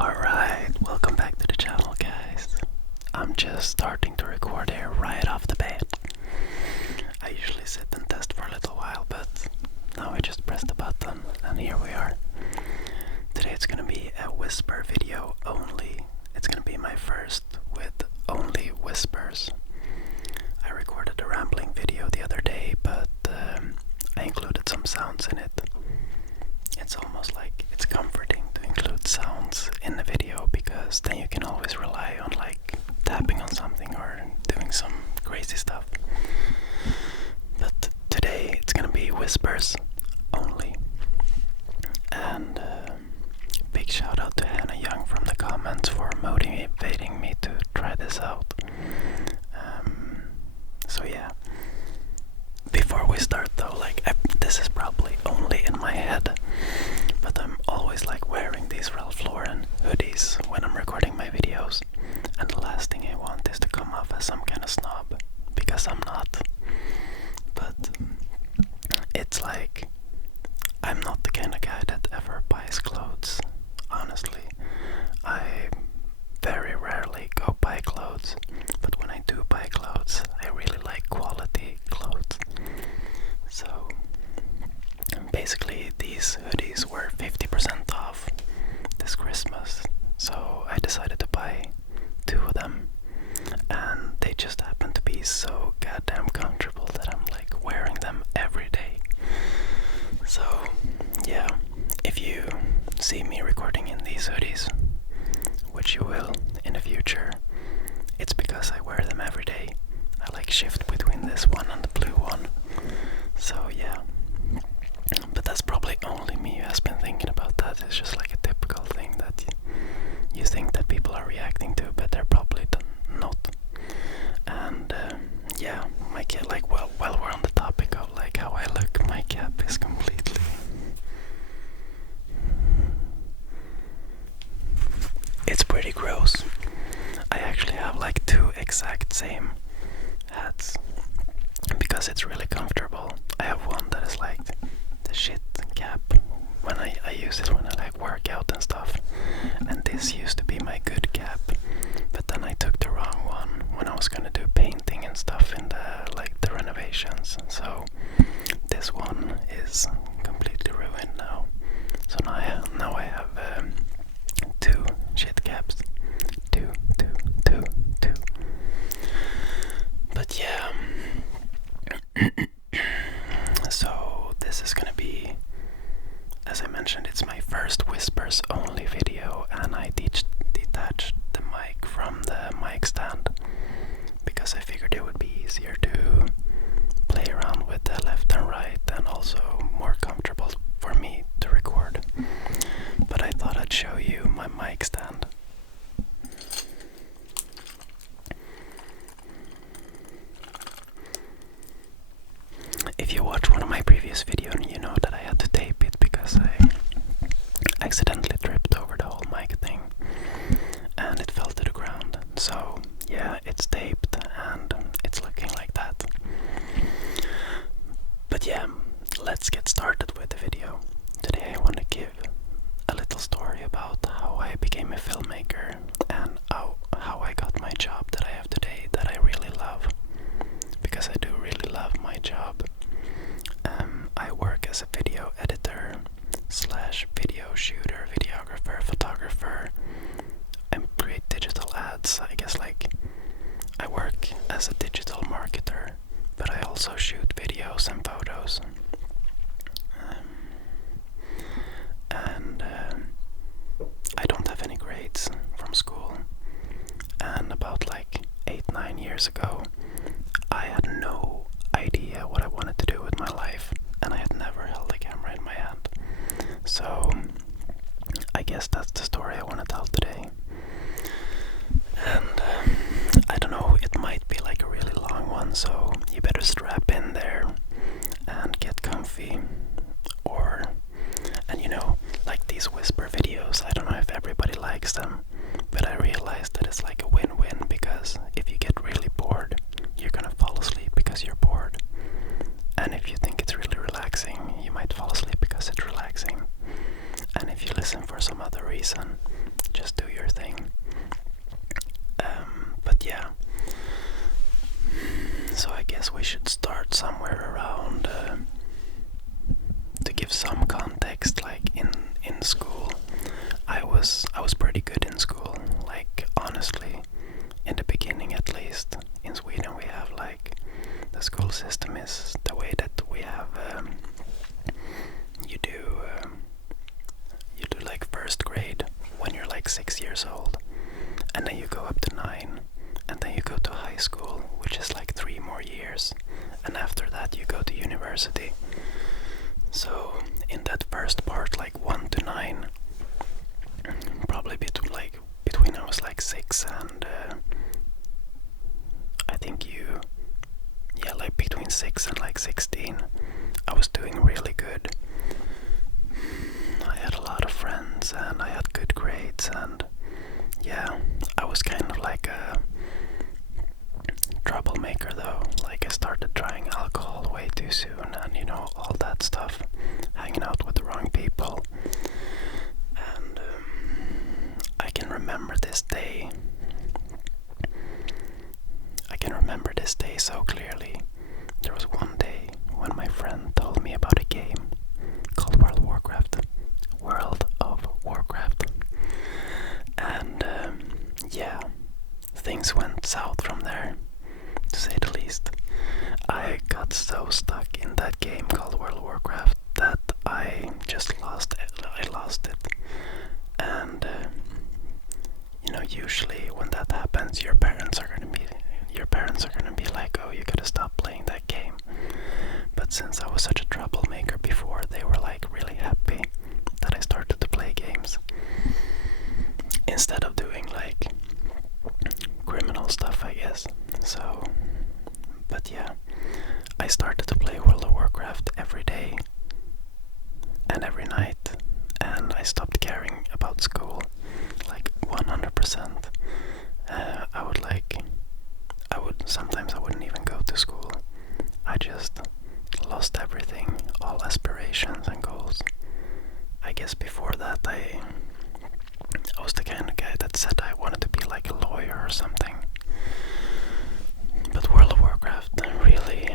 Alright, welcome back to the channel, guys. I'm just starting to record here right off the bat. I usually sit and test for a little while, but now I just press the button and here we are. Today it's gonna be a whisper video only. It's gonna be my first with only whispers. I recorded a rambling video the other day, but I included some sounds in it. It's almost like it's comforting to include sounds in the video, because then you can always rely on like tapping on something or doing some crazy stuff. But today it's gonna be whispers only. And big shout out to Hannah Young from the comments for motivating me to try this out. So yeah, before we start though, this is probably only in my head, but I'm always like wearing these Ralph Lauren hoodies when I'm recording my videos, and the last thing I want is to come off as some kind of snob, because I'm not. But it's like, I'm not the kind of guy that ever buys clothes, honestly. I very rarely go buy clothes, but when I do buy clothes, I really like quality clothes. So basically these hoodies were 50% off this Christmas, so I decided to buy 2 of them, and they just happen to be so goddamn comfortable that I'm like wearing them every day. So yeah, if you see me recording in these hoodies, which you will in the future, it's because I wear them every day. I like shift between this one and the blue one. So yeah, but that's probably only me who has been thinking about that. It's just like a typical thing that you think that people are reacting to, but they're probably not. And yeah, my cap, like, while we're on the topic of like how I look, my cap is completely, it's pretty gross. I actually have like 2 exact same hats because it's really comfortable. I have one that is like the shit cap when I use it when I like work out and stuff, and this used to be my good cap, but then I took the wrong one when I was gonna do painting and stuff in the renovations. So this one is completely ruined now. So now I have 2 shit caps. Two. But yeah. So this is gonna be, as I mentioned, it's my first whispers only video, and I detached the mic from the mic stand because I figured it would be easier to play around with the left and right, and also more comfortable for me to record. But I thought I'd show you my mic stand. If you watch one of my previous videos, you know that I had to tape it because I accidentally tripped over the whole mic thing and it fell to the ground. So yeah, it's taped and it's looking like that. But yeah, let's get started with the video. Today I want to give a little story about how I became a filmmaker and how I got my job that I have today, that I really love, because I do really love my job. I work as a video editor / video shooter, videographer, photographer, and create digital ads. I guess like I work as a digital marketer, but I also shoot videos and photos. And I don't have any grades from school. And about like 8-9 years ago, I had no idea what I wanted to do with my life, and I had never held a camera in my hand. So I guess that's the story I want to tell today. And I don't know, it might be like a really long one, so you better strap in there and get comfy. And you know, like these whisper videos, I don't know if everybody likes them, but I realized that it's like a win-win, because if you get really bored, you're gonna fall asleep because you're bored. And if you think it's really relaxing, you might fall asleep because it's relaxing. And if you listen for some other reason, just was pretty good in school. Like honestly, in the beginning at least, in Sweden we have like the school system is the way that we have. You do like first grade when you're like 6 years old, and then you go up to 9, and then you go to high school, which is like 3 more years, and after that you go to university. So in that first part, like 1 to 9, probably between I was like 6 and I think like between 6 and like 16, I was doing really good. I had a lot of friends and I had good grades, and yeah, I was kind of like a troublemaker though. Like I started trying alcohol way too soon, and you know, all that stuff, hanging out with the wrong people. And I can remember this day. So clearly. There was one day when my friend told me about a game called World of Warcraft. And yeah, things went south from there, to say the least. I got so stuck in that game called World of Warcraft that I just lost it. And you know, usually when that happens, your parents are gonna be like, oh, you gotta stop playing that game. But since I was such a troublemaker before, they were like really happy that I started to play games instead of doing like criminal stuff, I guess. So, but yeah, I started to play World of Warcraft every day and every night, and I stopped caring about school, like 100%. Sometimes I wouldn't even go to school. I just lost everything, all aspirations and goals. I guess before that I was the kind of guy that said I wanted to be like a lawyer or something. But World of Warcraft really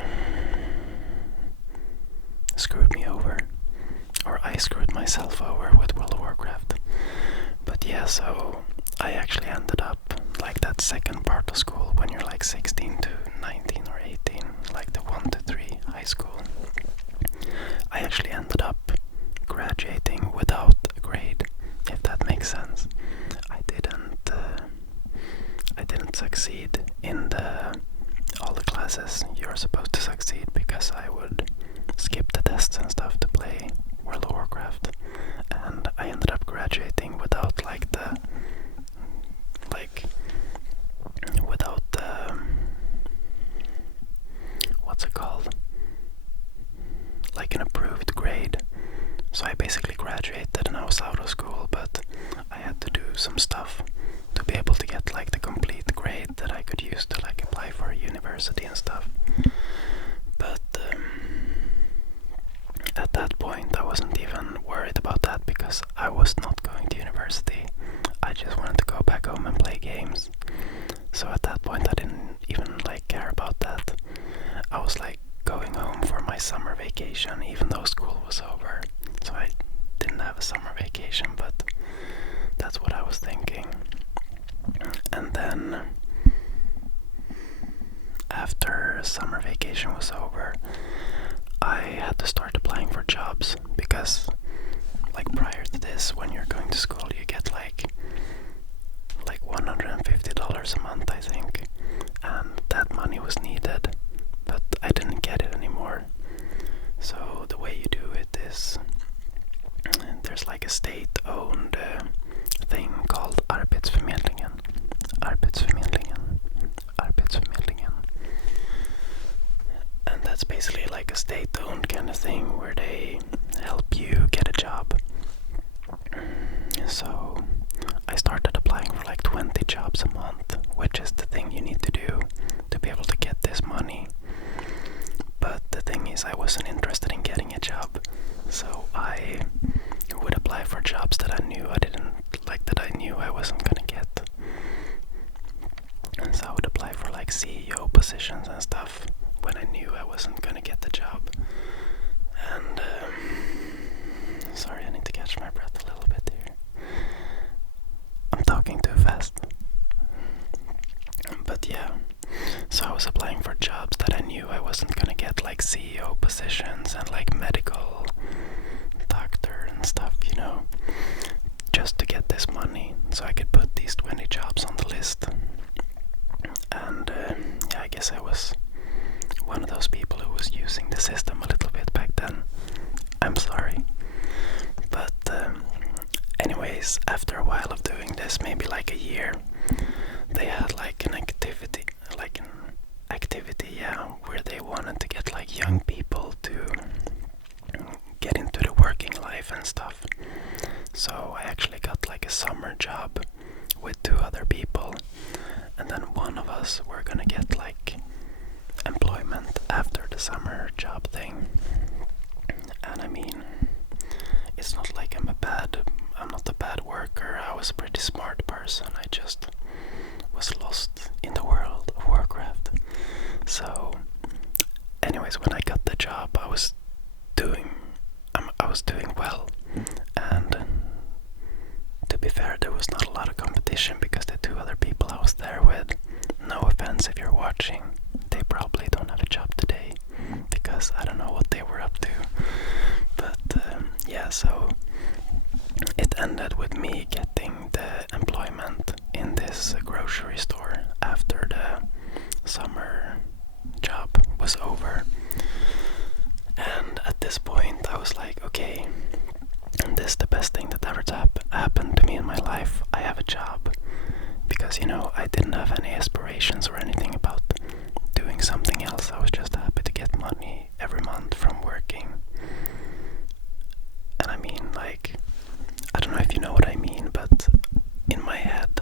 screwed me over. Or I screwed myself over with World of Warcraft. But yeah, so I actually ended up like that second part of school when you're like 16 to 19 or 18, like the 1 to 3 high school. I actually ended up graduating without a grade, if that makes sense. I didn't succeed in all the classes you're supposed to succeed, because I would skip the tests and stuff to play World of Warcraft, and I ended up graduating without what's it called? Like an approved grade. So I basically graduated and I was out of school, but I had to do some stuff to be able to get like the complete grade that I could use to like apply for a university and stuff. But at that point I wasn't even worried about that, because I was not going to university. I just wanted to go back home and play games. So at that point I didn't even like care about that. I was like going home for my summer vacation, even though school was over. So I didn't have a summer vacation, but that's what I was thinking. And then after summer vacation was over, I had to start applying for jobs, because like prior to this, when you're going to school, you get like $150 a month, I think, and that money was needed, but I didn't get it anymore. So the way you do it is, there's like a state-owned thing called Arbetsförmedlingen. And that's basically like a state-owned kind of thing where they help you get a job. So I started applying for like 20 jobs a month, which is the thing you need to do to be able to get this money. But the thing is, I wasn't interested in getting a job, so I would apply for jobs that I knew I wasn't gonna get. And so I would apply for like CEO positions and stuff when I knew I wasn't gonna get the job. And sorry, I need to catch my breath a little bit here. after a while of doing this, maybe like a year, they had like an activity, yeah, where they wanted to get like young people to get into the working life and stuff. So I actually got like a summer job with 2 other people, and then one of us were gonna get like employment after the summer job thing. And I mean, it's not like I'm not a bad worker. I was a pretty smart person. I just was lost in the world of Warcraft. So anyways, when I got the job, I was doing well, and to be fair, there was not a lot of competition because the 2 other people I was there with, no offense if you're watching, they probably don't have a job today because I don't know what they were up to. But yeah, so it ended with me getting the employment in this grocery store after the summer job was over. And at this point I was like, okay, this is the best thing that ever happened to me in my life. I have a job. Because, you know, I didn't have any aspirations or anything about doing something else. I was just happy to get money every month from working. And I mean, like, I don't know if you know what I mean, but in my head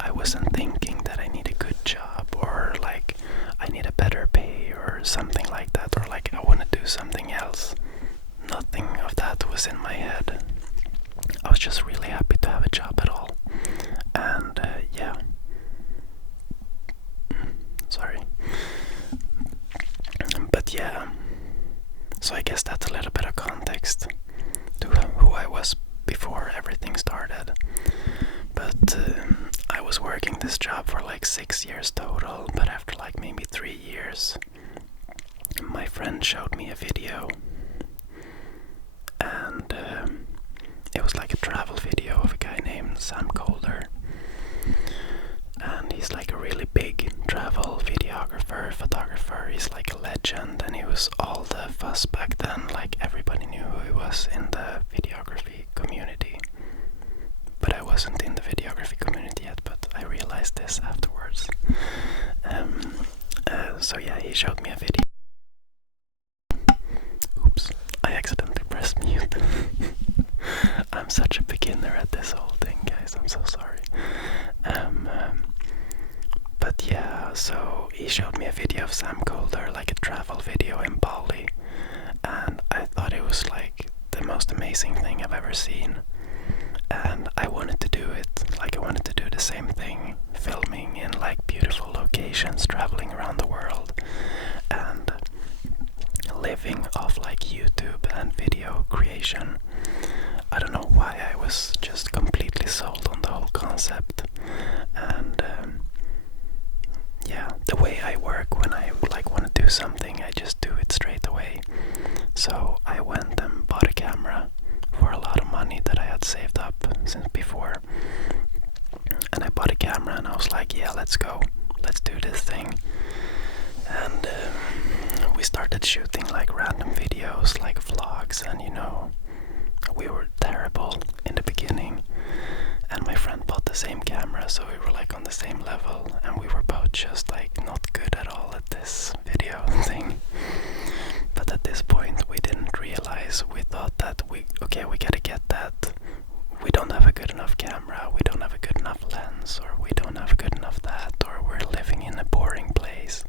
I wasn't thinking that I need a good job or like I need a better pay or something like that, or like I want to do something else. Nothing of that was in my head. I was just really happy to have a job at all. And yeah, sorry, but yeah, so I guess that's a little bit of context to who I was before everything started. But I was working this job for like 6 years total, but after like maybe 3 years, my friend showed me a video, and it was like a travel video of a guy named Sam Calder. And he's like a really big travel videographer, photographer. He's like a legend, and he was all the fuss back then. Like everybody knew who he was in the videography community. But I wasn't in the videography community yet, but I realized this afterwards. So yeah, he showed me a video. Oops, I accidentally pressed mute. I'm such a beginner at this whole thing, guys. I'm so sorry. But yeah, so he showed me a video of Sam Calder, like a travel video in Bali, and I thought it was like the most amazing thing I've ever seen. And I wanted to do it, like I wanted to do the same thing, filming in like beautiful locations, traveling around the world, and living off like YouTube and video creation. I don't know why I was just completely sold on the whole concept. And yeah, the way I work when I like want to do something, I just do it straight away. So I went and bought a camera for a lot of money that I had saved up since before. And I bought a camera and I was like, yeah, let's go. Let's do this thing. And we started shooting like random videos, like vlogs, and you know, we were terrible in the beginning. And my friend bought the same camera, so we were like on the same level, and we were both just like not good at all at this video thing. But at this point we didn't realize, we thought that we gotta get that. We don't have a good enough camera, we don't have a good enough lens, or we don't have a good enough that, or we're living in a boring place.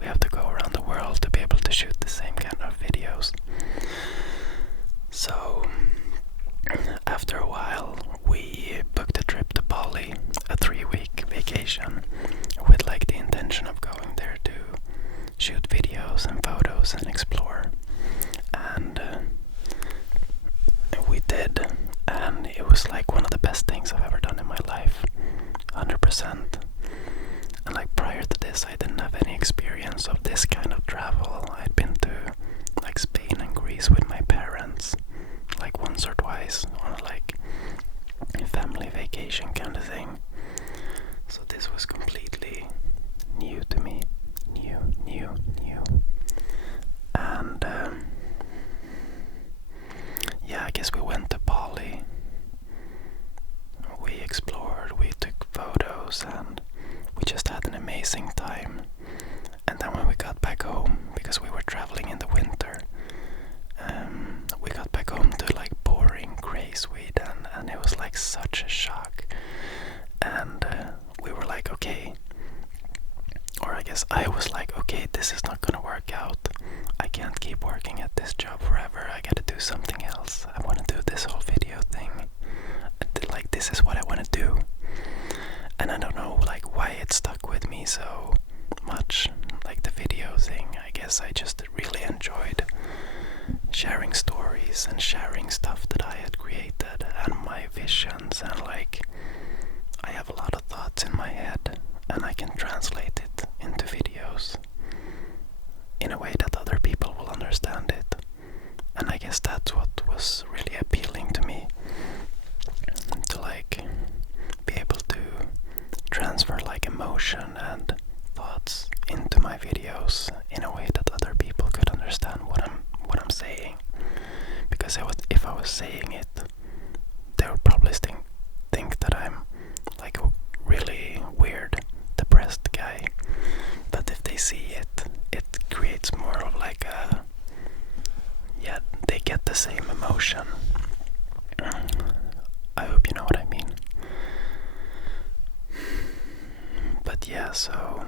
We have to go around the world to be able to shoot the same kind of videos. So after a while we booked a trip to Bali, a 3-week vacation, with like the intention of going there to shoot videos and photos and explore. And we did, and it was like one of the best things I've ever done in my life, 100%. And like prior to this I didn't have any experience of this kind of travel. I'd been to like Spain and Greece with my parents like once or twice on a like family vacation kind of thing. So this was completely new to me. New. And yeah, I guess we went to Bali amazing time. And then when we got back home, because we were traveling in the winter, we got back home to like boring grey Sweden, and it was like such a shock. And we were like, okay, or I guess I was like, okay, this is not gonna work out. I can't keep working at this job forever. I gotta do something else. I want to do this whole video thing. Like, this is what I want to do. And I don't know like why it stuck with me so much, like the video thing. I guess I just really enjoyed sharing stories and sharing stuff that I had created and my visions, and like I have a lot of thoughts in my head and I can translate it into videos in a way that other people will understand it. And I guess that's what was really appealing to me, to like be able to transfer like emotion and thoughts into my videos in a way that other people could understand what I'm saying. Because if I was saying it, they would probably think that I'm like a really weird, depressed guy. But if they see it, it creates more of like a, yeah, they get the same emotion. I hope you know what I mean. But yeah, so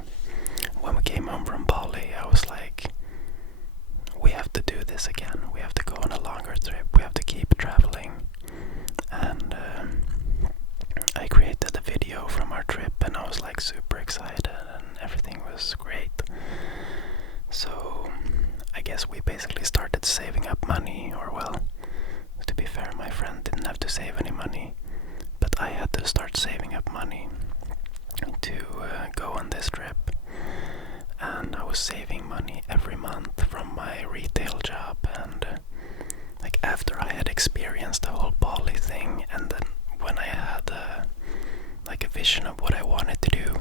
when we came home from Bali, I was like, we have to do this again. We have to go on a longer trip. We have to keep traveling. And I created a video from our trip, and I was like super excited, and everything was great. So I guess we basically started saving up money, or well, to be fair, my friend didn't have to save any money, but I had to start saving up money to go on this trip. And I was saving money every month from my retail job, and like after I had experienced the whole Bali thing, and then when I had like a vision of what I wanted to do,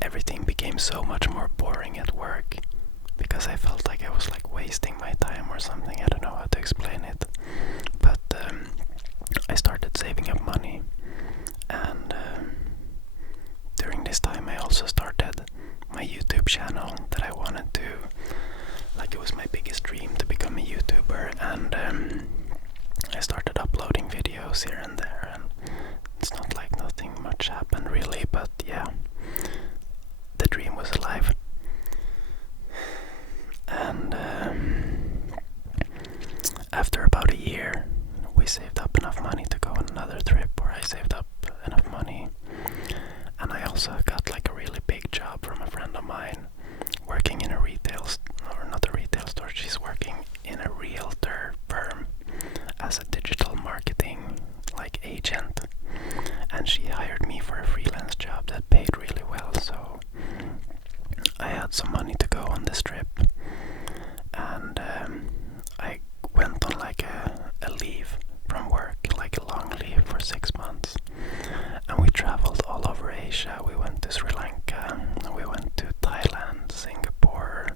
everything became so much more boring at work, because I felt like I was like wasting my time or something. I don't know how to explain it, but I started saving up money, and during this time I also started my YouTube channel that I wanted to, like, it was my biggest dream to become a YouTuber, and I started uploading videos here and there, and it's not like nothing much happened really, but yeah, the dream was alive. And after about a year, we saved up enough money to go on another trip, or I saved up enough money, and I also got like a really big job from a friend of mine working in a not a retail store, she's working in a realtor firm as a digital marketing like agent, and she hired me for a freelance job that paid really well. So I had some money to go on this trip, and I went on like a leave from work, like a long leave for 6 months, and we traveled all over Asia. We went to Sri Lanka, we went to Thailand, Singapore,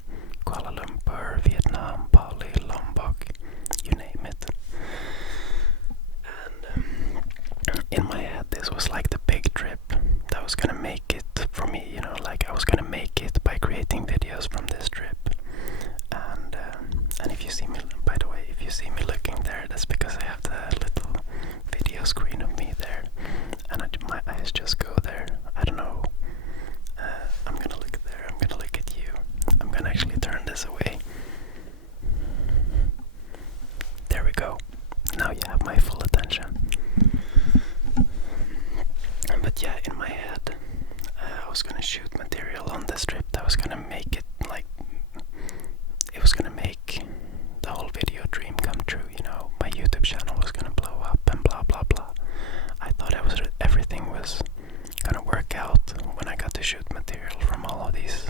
Kuala Lumpur, Vietnam, Bali, Lombok, you name it. And in my head, this was like the big trip that was gonna make it for me, you know, like I was gonna make it by creating videos from this trip. And if you see me, by the way, if you see me looking there, that's because I have the little video screen of me there, and my eyes just go there. I don't know. I'm gonna look there. I'm gonna look at you. I'm gonna actually turn this away. There we go. Now you have my full attention. But yeah, in my head, I was gonna shoot material on this trip that was gonna make it like, it was gonna make the whole video dream come true, you know. My YouTube channel was gonna blow up and blah blah blah. I thought everything was gonna work out when I got to shoot material from all of these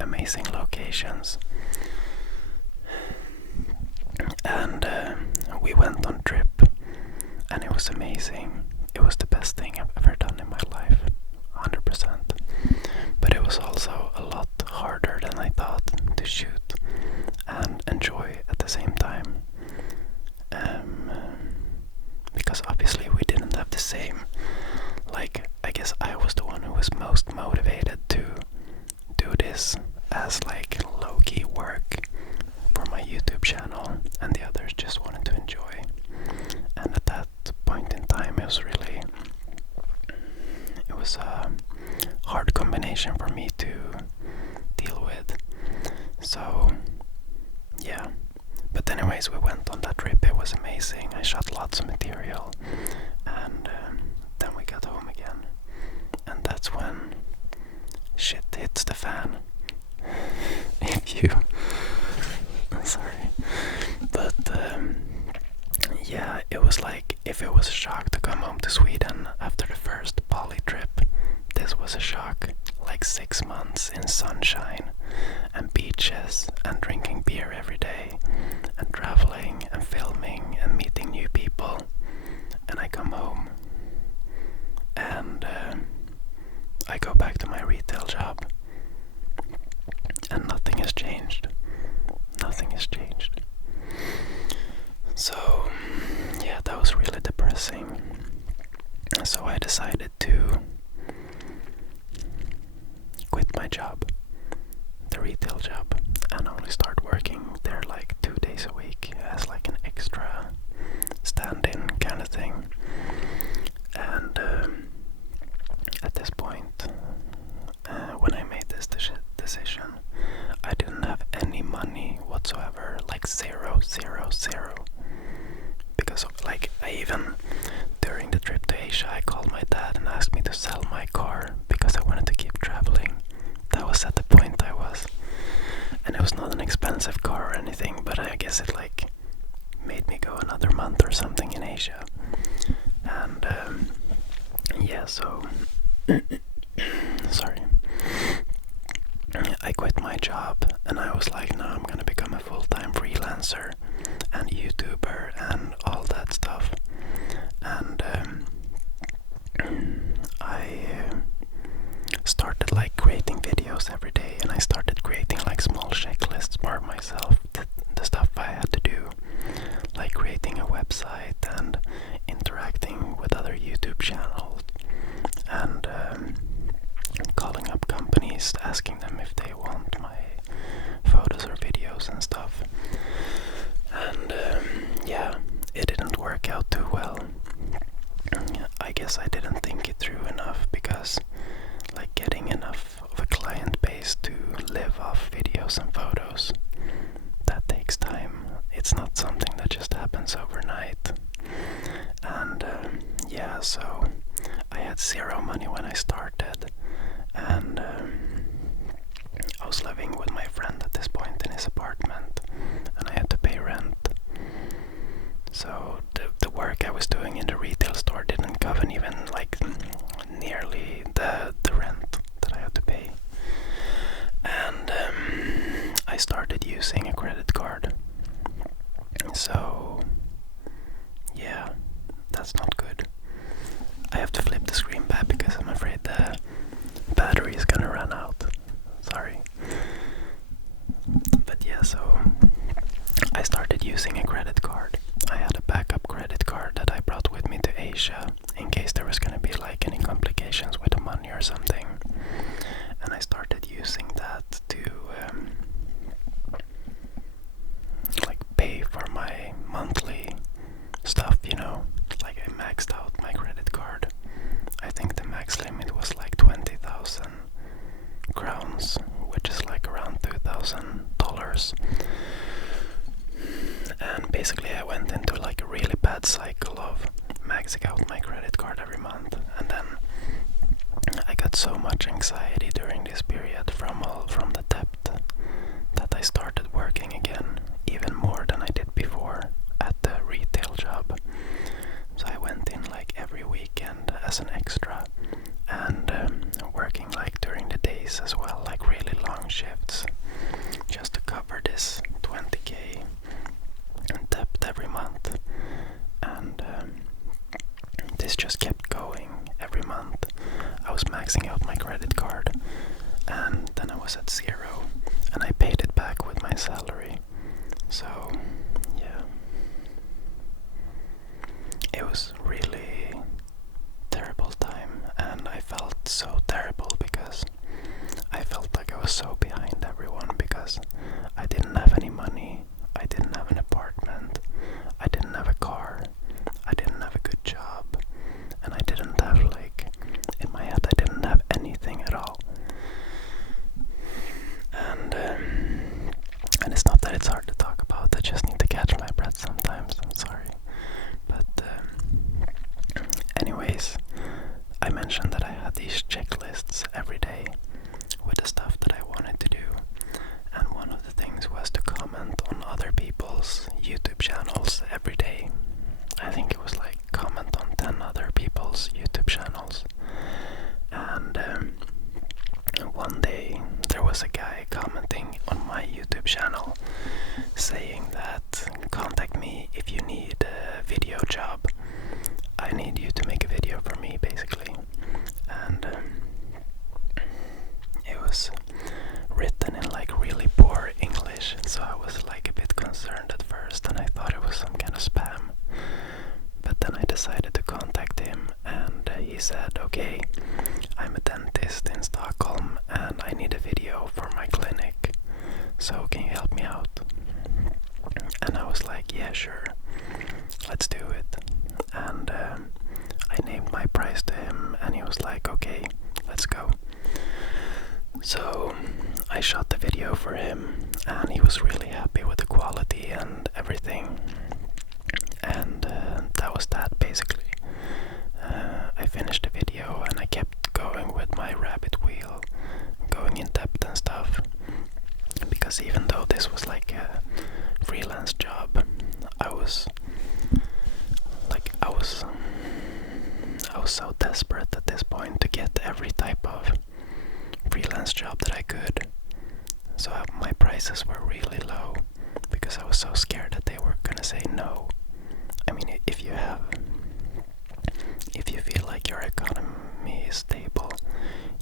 amazing locations. And we went on trip, and it was amazing. It was the best thing I've ever done in my life, 100%. But it was also a lot harder than I thought to shoot and enjoy at the same time. Because obviously we didn't have the same, like, I guess I was the one who was most motivated to this as like low-key work for my YouTube channel, and the others just wanted to enjoy. And at that point in time, it was a hard combination for me to deal with. So yeah, but anyways, we went on that trip. It was amazing. I shot lots of material, and then we got home again, and that's when shit hits the fan. If you sorry, but yeah, it was like if it was a shock to come home to Sweden after the first Bali trip, this was a shock. Like 6 months in sunshine and beaches and drinking beer every day and traveling and filming and meeting new people, and I come home and I go back to my retail job, and nothing has changed. Nothing has changed. So yeah, that was really depressing. So I decided to quit my job, the retail job, and only start working there like 2 days a week as like an extra stand-in kind of thing. And at this point, when I made this decision, I didn't have any money whatsoever, like zero, because of, like, I even during the trip to Asia, I called my dad and asked me to sell my car because I wanted to keep traveling. That was at the point I was, and it was not an expensive car or anything, but I guess it like made me go another month or something in Asia. And yeah, so sorry, I quit my job and I was like, no, I'm gonna become a full-time freelancer and YouTuber and all that stuff. And I started like creating videos every day, and I started creating like small checklists for myself, the stuff I had to do, like creating a website and interacting with other YouTube channels, and calling up companies, asking them if they want my photos or videos and stuff. And yeah, it didn't work out too well. I guess I didn't think it through enough, because like getting enough of a client base to live off videos and photos, that takes time. It's not something that just happens overnight. And yeah, so I had zero money when I started, and I was living with my friend at this point in his apartment, and I had to pay rent. So the work I was doing in the retail store didn't cover even like nearly the rent that I had to pay. And I started using a credit card. So yeah, that's not good. I have to flip the screen back because I'm afraid the battery is gonna run out. Sorry. But yeah, so I started using a credit card. I had a backup credit card that I brought with me to Asia in case there was gonna be like any complications with the money or something. And I started using that to like pay for my monthly stuff, you know. Like I maxed out my credit card. I think the max limit was like 20,000 crowns, which is like around $2,000. And basically I went into like a really bad cycle of maxing out my credit card every month, and then I got so much anxiety during this period from the debt that I started working again, even more than I did before at the retail job. So I went in like every weekend as an extra, and working like during the days as well, like really long shifts, just to cover this 20k debt every month. And this just kept going every month. I was maxing out my credit card, and then I was at zero, and I paid it back with my salary. So yeah, it was really terrible time, and I felt so terrible because I felt like I was so behind anyways, I mentioned that I had these checklists every day with the stuff that I wanted to do, and one of the things was to comment on other people's YouTube channels every day. I think it was like comment on 10 other people's YouTube channels. And one day there was a guy commenting on my YouTube channel saying that contact me if you need a video job. I need you to make a video for me, basically. And it was written in like really poor English, so I was like a bit concerned at first, and I thought it was some kind of spam. But then I decided to contact him, and he said, okay, I'm a dentist in Stockholm and I need a video for my clinic, so can you help me out? And I was like, yeah, sure, let's do it. And I named my price to him, and he was like, okay, let's go. So I shot the video for him, and he was really happy with the quality and everything. And that was that, basically. I finished the video and I kept going with my rabbit wheel, going in depth and stuff, because even though this was like a freelance job, I was so desperate at this point to get every type of freelance job that I could. So my prices were really low because I was so scared that they were gonna say no. I mean, if you feel like your economy is stable,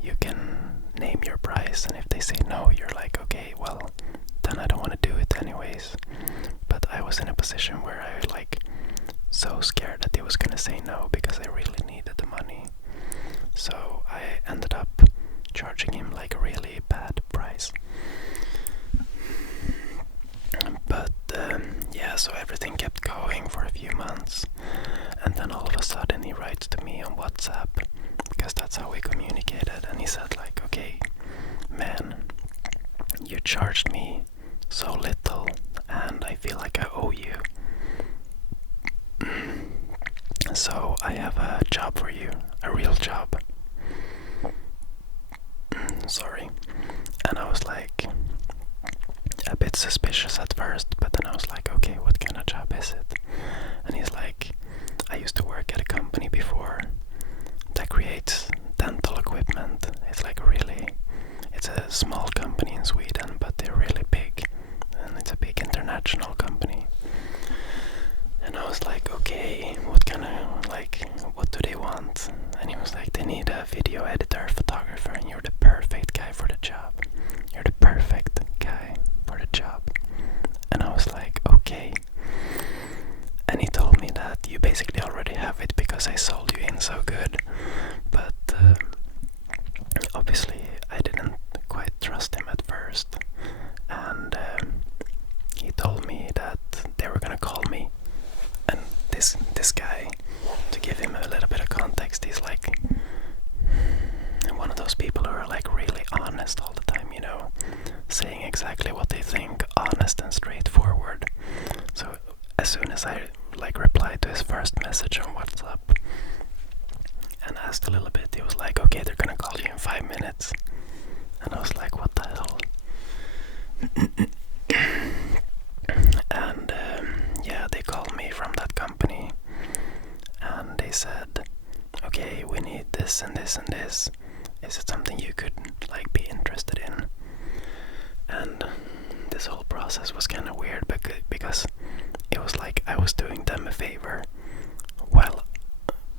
you can name your price, and if they say no, you're like, okay, well, then I don't want to do it anyways. But I was in a position where I like so scared that he was gonna say no because I really needed the money. So I ended up charging him like a really bad price. But yeah, so everything kept going for a few months, and then all of a sudden he writes to me on WhatsApp, because that's how we communicated, and he said like, okay, man, you charged me so little and I feel like I owe you. So I have a job for you, a real job. Sorry. And I was like a bit suspicious at first, but then I was like, okay, what kind of job is it? And he's like, I used to work at a company before that creates dental equipment. It's a small company in Sweden, but they're really big, and it's a big international company. And I was like, okay, what do they want? And he was like, they need a video editor, photographer, and you're the perfect guy for the job. You're the perfect guy for the job. And I was like, okay. And he told me that you basically already have it because I sold you in so good. But obviously I didn't quite trust him at first. And he told me that they were gonna call me. And this guy, to give him a little bit of context, he's like one of those people who are like really honest all the time, you know, saying exactly what they think, honest and straightforward. So as soon as I like replied to his first message on WhatsApp and asked a little bit, he was like, okay, they're gonna call you in 5 minutes. And I was like, what the hell? And yeah, they called me from that company, and they said, okay, we need this and this and this. Is it something you could like be interested in? And this whole process was kind of weird because it was like I was doing them a favor. Well,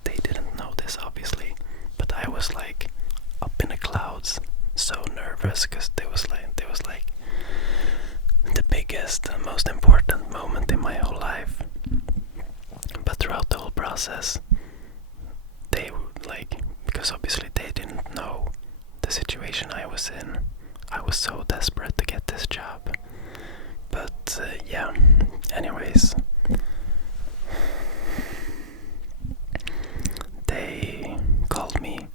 they didn't know this obviously, but I was like up in the clouds, so nervous, because there was like the biggest and most important moment in my whole life. But throughout the whole process, they because obviously they didn't know the situation I was in. I was so desperate to get this job. But yeah, anyways, they called me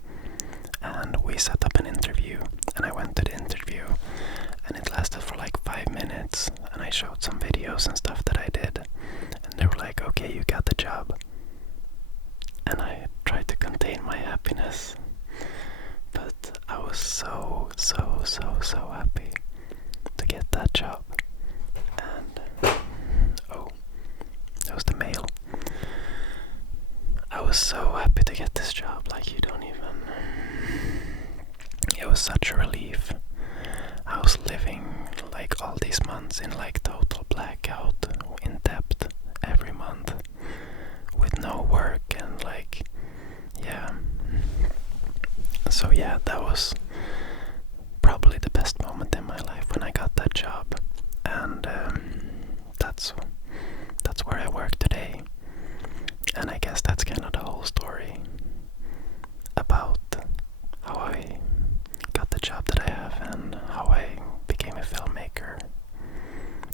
and we set up an interview, and I went to the interview, and it lasted for like 5 minutes, and I showed some videos and stuff that I did, and they were like, okay, you got the job. And I tried to happiness. But I was so happy to get that job. And oh, that was the mail. I was so happy to get this job, like you don't even... It was such a relief. I was living like all these months in like total blackout, in debt every month, with no work, and like, yeah. So yeah, that was probably the best moment in my life when I got that job. And that's where I work today. And I guess that's kind of the whole story about how I got the job that I have and how I became a filmmaker.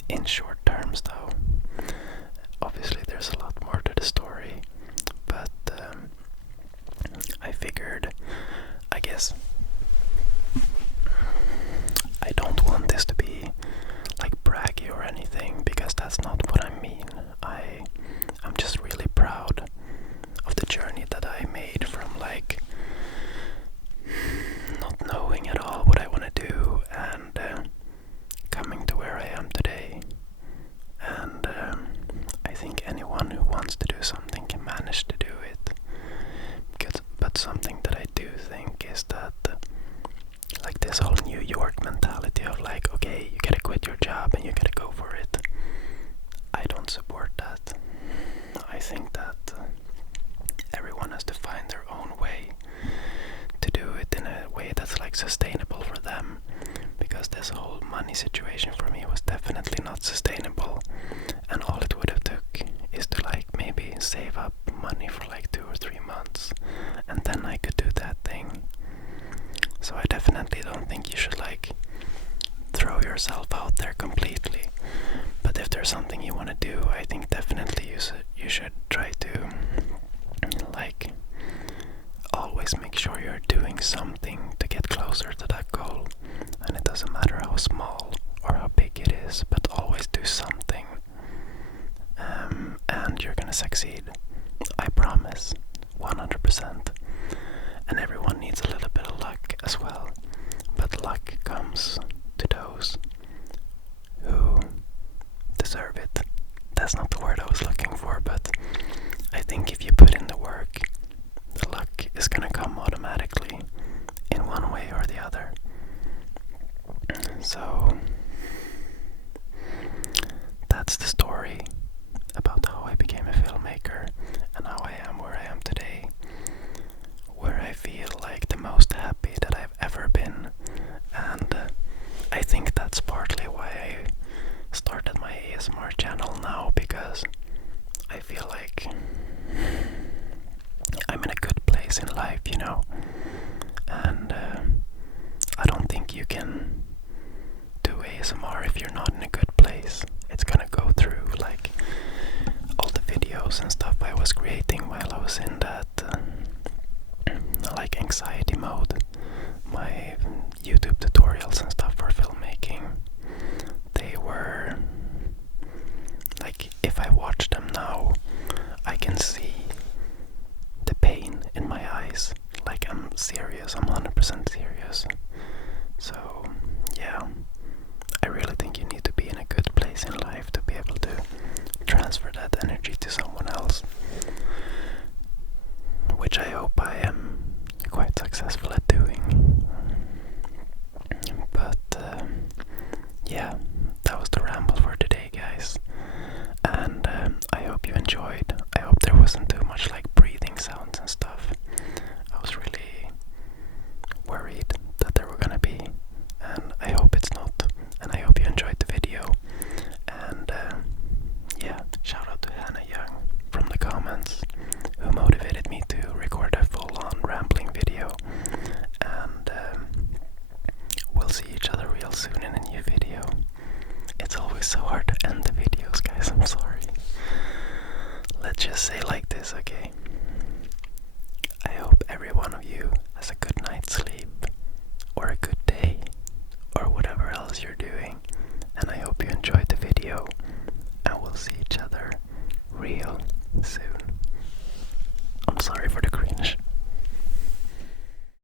In short terms though, obviously there's a lot more to the story, but I figured, I guess, I don't want this to be like braggy or anything, because that's not what I mean. I'm just really proud of the journey that I made from like not knowing at all what I want to do and coming to where I am today. And I think anyone who wants to do something can manage to do it. But something that I do think is that like this whole New York mentality of like, okay, you gotta quit your job and you gotta go for it. I don't support that. I think that everyone has to find their own way to do it in a way that's like sustainable for them, because this whole money situation for me was definitely not sustainable, and all it would have took is to like maybe save up money for like 2 or 3 months, and then I could do that thing. So I definitely don't think you should like throw yourself out there completely, but if there's something you want to do, I think definitely you should try to like always make sure you're doing something to get closer to that goal. And it doesn't matter how small or how big it is, but always do something, and you're gonna succeed. I promise, 100%. And everyone needs a little bit of luck as well, but luck comes to those who deserve it. That's not the word I was looking for, but I think if you put in the work, the luck is gonna come automatically in one way or the other. So that's the story about how I became a filmmaker and how I am where I am today, where I feel like the most happy that I've ever been. And I think that's partly why I started my ASMR channel now, because I feel like I'm in a good place in life, you know, and I don't think you can do ASMR if you're not in a good place. It's gonna go through like all the videos and stuff I was creating while I was in that like anxiety mode. My YouTube tutorials and stuff for filmmaking, they were like, if I watch them now, I can see the pain in my eyes. Like, I'm serious, I'm 100% serious. So yeah, I really think you need to be in a good place in life to be able to transfer that energy to someone else, which I hope I am quite successful at doing. But yeah, that was the ramble for today, guys, and I hope you enjoyed. I hope there wasn't too much like breathing sounds and stuff. I was really worried that there were gonna be, and I hope it's not, and I hope you enjoyed the video. And yeah, shout out to Hannah Young from the comments, who motivated me to record a full-on rambling video. And we'll see each other real soon in a new video. It's always so hard to end the videos, guys, I'm sorry. Let's just say like this, okay? I hope every one of you has a good night's sleep, or a good day, or whatever else you're doing. And I hope you enjoyed the video, and we'll see each other real soon.